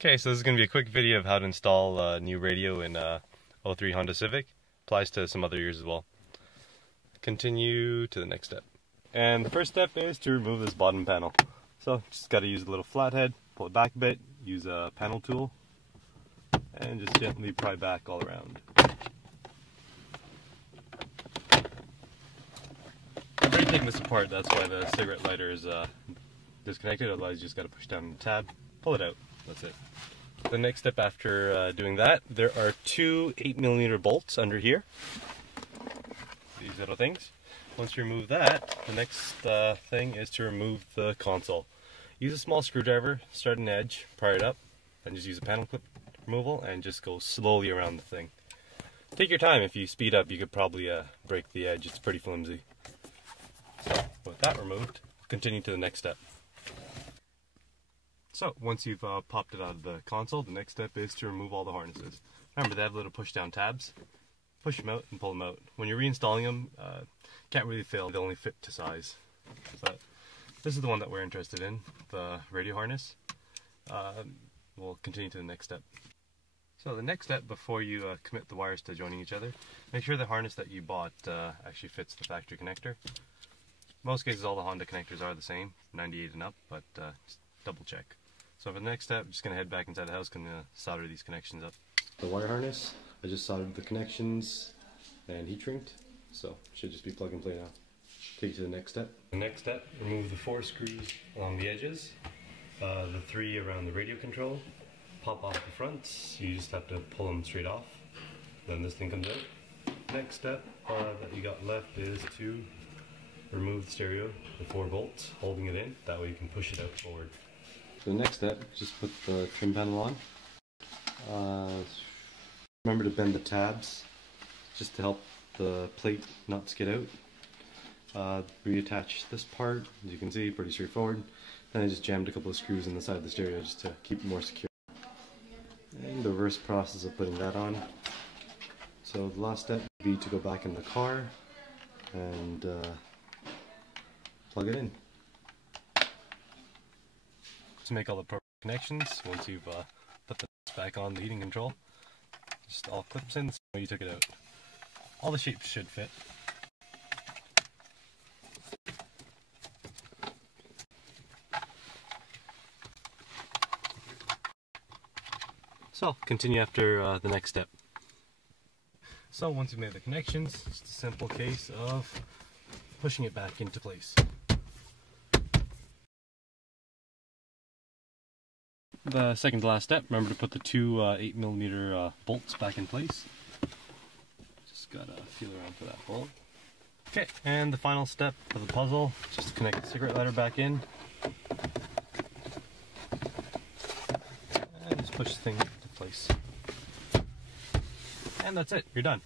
Okay, so this is going to be a quick video of how to install a new radio in 03 Honda Civic. Applies to some other years as well. Continue to the next step. And the first step is to remove this bottom panel. So just got to use a little flathead, pull it back a bit, use a panel tool, and just gently pry back all around. I'm already taking this apart, that's why the cigarette lighter is disconnected, otherwise you just got to push down the tab, pull it out, that's it. The next step after doing that, there are two 8mm bolts under here. These little things. Once you remove that, the next thing is to remove the console. Use a small screwdriver, start an edge, pry it up, then just use a panel clip removal and just go slowly around the thing. Take your time. If you speed up, you could probably break the edge. It's pretty flimsy. So with that removed, continue to the next step. So once you've popped it out of the console, the next step is to remove all the harnesses. Remember, they have little push down tabs. Push them out and pull them out. When you're reinstalling them, can't really fail. They only fit to size. So this is the one that we're interested in, the radio harness. We'll continue to the next step. So the next step, before you commit the wires to joining each other, make sure the harness that you bought actually fits the factory connector. Most cases all the Honda connectors are the same, 98 and up, but just double check. So for the next step, I'm just going to head back inside the house, going to solder these connections up. The wire harness, I just soldered the connections and heat shrinked, so it should just be plug and play now. Take you to the next step. The next step, remove the 4 screws along the edges, the 3 around the radio control, pop off the fronts, you just have to pull them straight off, then this thing comes out. Next step that you got left is to remove the stereo, the 4 bolts holding it in, that way you can push it out forward. So the next step, just put the trim panel on. Remember to bend the tabs just to help the plate not skid out. Reattach this part, as you can see, pretty straightforward. Then I just jammed a couple of screws in the side of the stereo just to keep it more secure. And the reverse process of putting that on. So the last step would be to go back in the car and plug it in. To make all the proper connections, once you've put the back on the heating control, just all clips in the same way you took it out. All the shapes should fit. So continue after the next step. So once you've made the connections, it's a simple case of pushing it back into place. The second to last step, remember to put the two 8mm bolts back in place. Just gotta feel around for that bolt. Okay, and the final step of the puzzle, just to connect the cigarette lighter back in. And just push the thing into place. And that's it, you're done.